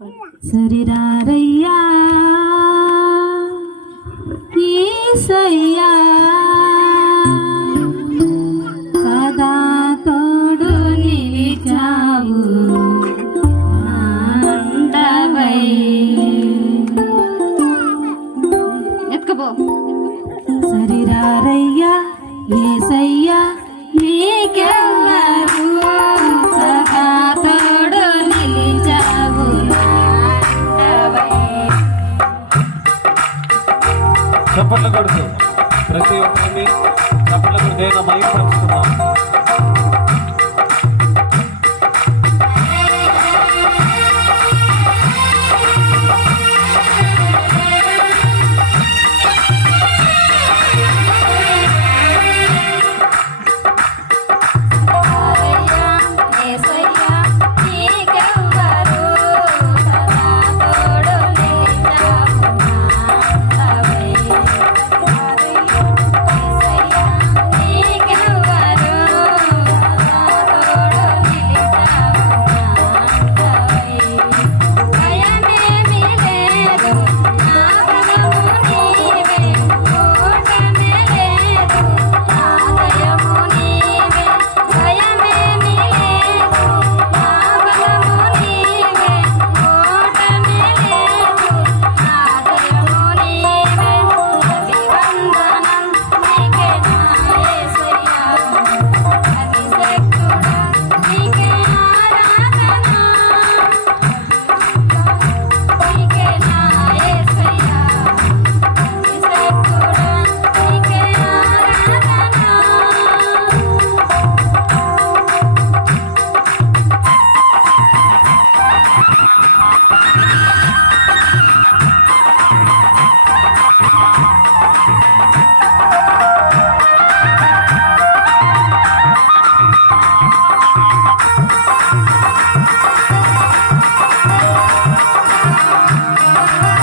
సరిరారయ్యా ఈసయ్యా. సదా తోడు నిలిచావు అండవై. ఎత్తుకపో. సరిరారయ్యా ఏసయ్యా నీకెవ్వరు చప్పట్లు కొడుతూ ప్రతి ఒక్కరిని చప్పట్లు కొడుతూ మైపరుస్తున్నాను యేసయ్యా Música